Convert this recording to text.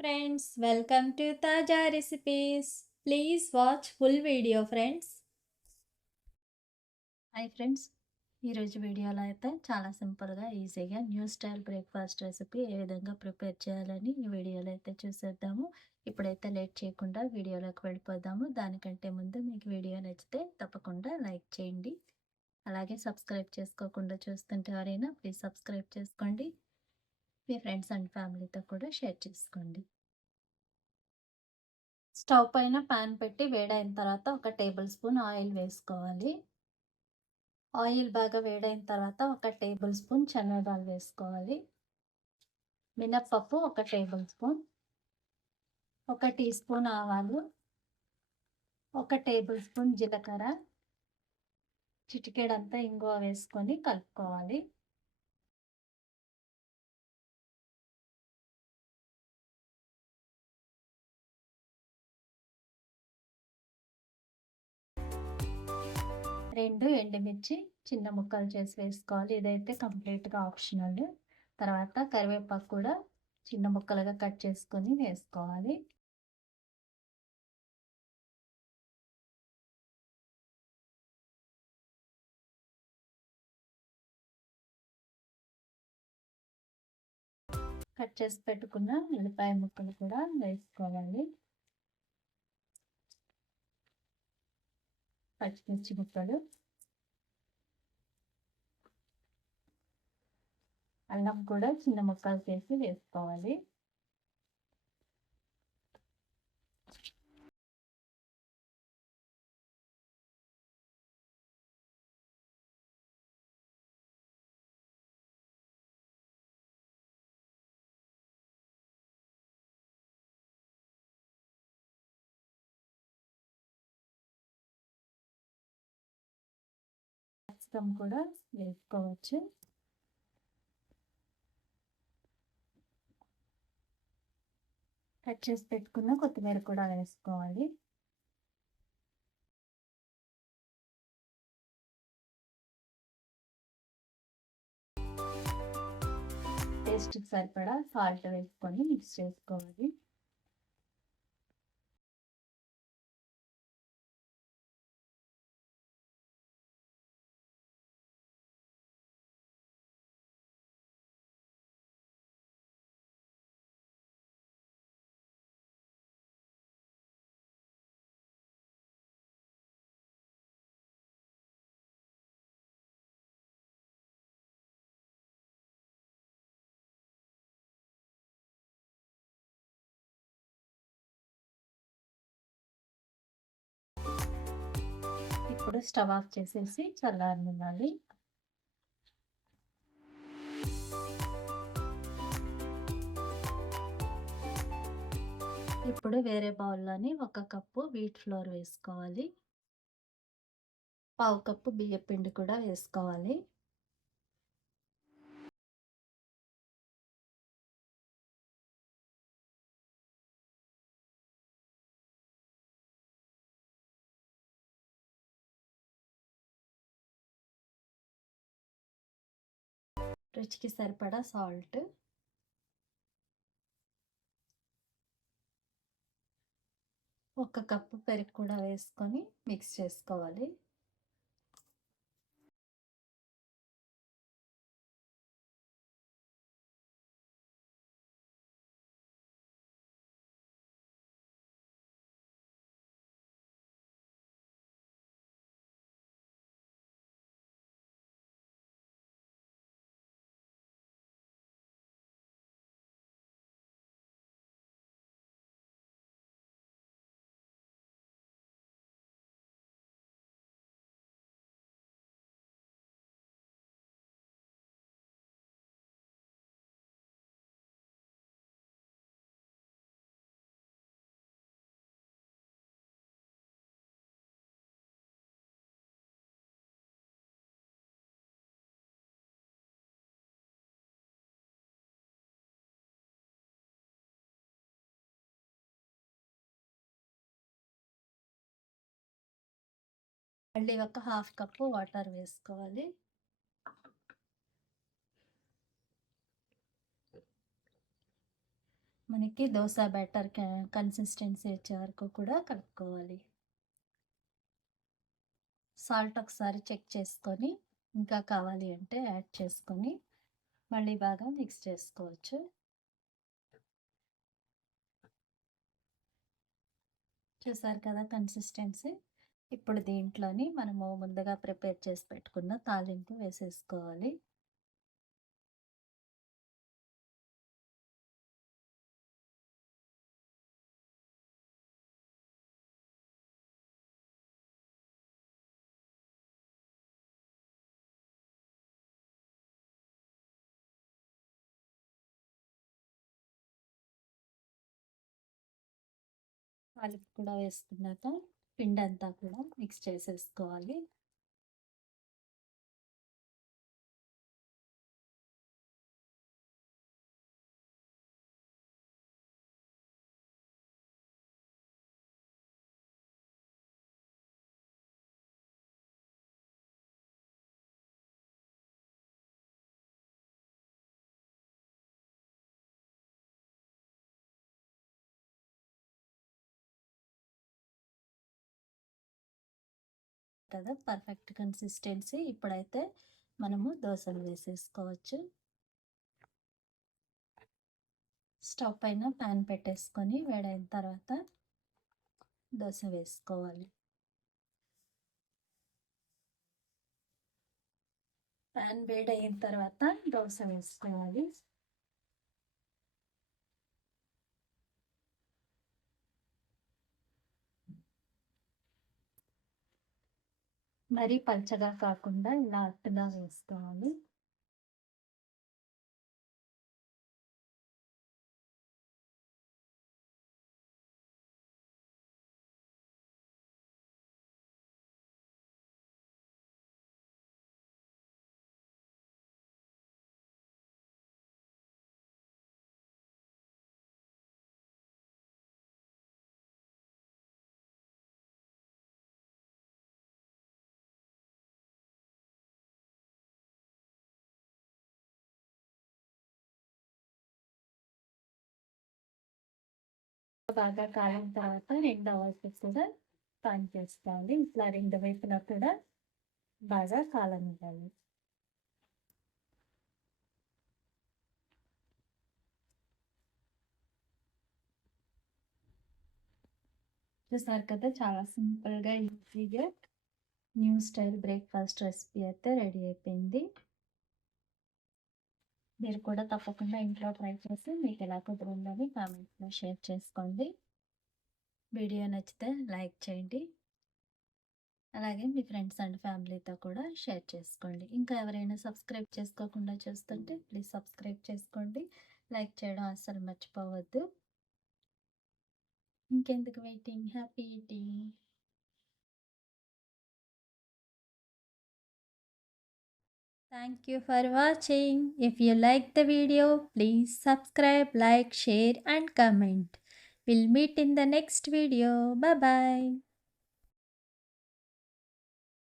Friends, welcome to తాజా recipes. Please watch full video friends. Hi friends, ఈరోజు వీడియోలో అయితే చాలా సింపుల్గా ఈజీగా న్యూ స్టైల్ బ్రేక్ఫాస్ట్ రెసిపీ ఏ విధంగా ప్రిపేర్ చేయాలని ఈ వీడియోలో అయితే చూసేద్దాము. ఇప్పుడైతే లేట్ చేయకుండా వీడియోలోకి వెళ్ళిపోదాము. దానికంటే ముందు మీకు వీడియో నచ్చితే తప్పకుండా లైక్ చేయండి. అలాగే సబ్స్క్రైబ్ చేసుకోకుండా చూస్తుంటే ఎవరైనా ప్లీజ్ సబ్స్క్రైబ్ చేసుకోండి. మీ ఫ్రెండ్స్ అండ్ ఫ్యామిలీతో కూడా షేర్ చేసుకోండి. స్టవ్ పైన పాన్ పెట్టి వేడైన తర్వాత ఒక టేబుల్ స్పూన్ ఆయిల్ వేసుకోవాలి. ఆయిల్ బాగా వేడైన తర్వాత ఒక టేబుల్ స్పూన్ శనగదాలు వేసుకోవాలి. మినప్పప్పు ఒక టేబుల్ స్పూన్, ఒక టీ స్పూన్ ఆవాలు, ఒక టేబుల్ స్పూన్ జీలకర్ర, చిటికెడంతా ఇంగువ వేసుకొని కలుపుకోవాలి. రెండు ఎండుమిర్చి చిన్న ముక్కలు చేసి వేసుకోవాలి. ఇదైతే కంప్లీట్గా ఆప్షనల్. తర్వాత కరివేపాకు కూడా చిన్న ముక్కలుగా కట్ చేసుకొని వేసుకోవాలి. కట్ చేసి పెట్టుకున్న ఉల్లిపాయ ముక్కలు కూడా వేసుకోవాలి. పచ్చిమిర్చి ముక్కలు, అల్లం కూడా చిన్న ముక్కలు చేసి వేసుకోవాలి. క్యాప్సికమ్ కూడా వేసుకోవచ్చు. కట్ చేసి పెట్టుకున్న కొత్తిమీర కూడా వేసుకోవాలి. టేస్ట్కి సరిపడా సాల్ట్ వేసుకొని మిక్స్ చేసుకోవాలి. ఇప్పుడు స్టవ్ ఆఫ్ చేసేసి చల్లారనివ్వాలి. ఇప్పుడు వేరే బౌల్లోని 1 కప్పు వీట్ ఫ్లోర్ వేసుకోవాలి. పావు కప్పు బియ్యం పిండి కూడా వేసుకోవాలి. రుచికి సరిపడా సాల్ట్, ఒక కప్పు పెరుగు కూడా వేసుకొని మిక్స్ చేసుకోవాలి. మళ్ళీ ఒక హాఫ్ కప్పు వాటర్ వేసుకోవాలి. మనకి దోస బ్యాటర్ కన్సిస్టెన్సీ వచ్చే వరకు కూడా కలుపుకోవాలి. సాల్ట్ ఒకసారి చెక్ చేసుకొని, ఇంకా కావాలి అంటే యాడ్ చేసుకొని మళ్ళీ బాగా మిక్స్ చేసుకోవచ్చు. చూసారు కదా కన్సిస్టెన్సీ. ఇప్పుడు దీంట్లోని మనము ముందుగా ప్రిపేర్ చేసి పెట్టుకున్న తాలింపు వేసేసుకోవాలి. తాలింపు కూడా వేసుకున్నాక పిండంతా కూడా మిక్స్ చేసేసుకోవాలి. కదా పర్ఫెక్ట్ కన్సిస్టెన్సీ. ఇప్పుడైతే మనము దోసలు వేసేసుకోవచ్చు. స్టవ్ పైన ప్యాన్ పెట్టేసుకొని వేడైన తర్వాత దోస వేసుకోవాలి. ప్యాన్ వేడైన తర్వాత దోస వేసుకోవాలి. మరీ పల్చగా కాకుండా ఇలా అట్టుగా వేసుకోవాలి. బాగా కాలిన తర్వాత రెండో వైపు కూడా టర్న్ చేసుకోవాలి. ఇట్లా రెండు వైపులా కూడా బాగా కాలనివ్వాలి. చూసారు కదా చాలా సింపుల్గా ఈజీగా న్యూ స్టైల్ బ్రేక్ఫాస్ట్ రెసిపీ అయితే రెడీ అయిపోయింది. మీరు కూడా తప్పకుండా ఇంట్లో ట్రై చేసి మీకు ఎలా కుదిరిందని కామెంట్స్లో షేర్ చేసుకోండి. వీడియో నచ్చితే లైక్ చేయండి. అలాగే మీ ఫ్రెండ్స్ అండ్ ఫ్యామిలీతో కూడా షేర్ చేసుకోండి. ఇంకా ఎవరైనా సబ్స్క్రైబ్ చేసుకోకుండా చూస్తుంటే ప్లీజ్ సబ్స్క్రైబ్ చేసుకోండి. లైక్ చేయడం అస్సలు మర్చిపోవద్దు. ఇంకెందుకు waiting, happy eating. Thank you for watching. If you like the video, please subscribe, like, share and comment. We'll meet in the next video. Bye bye.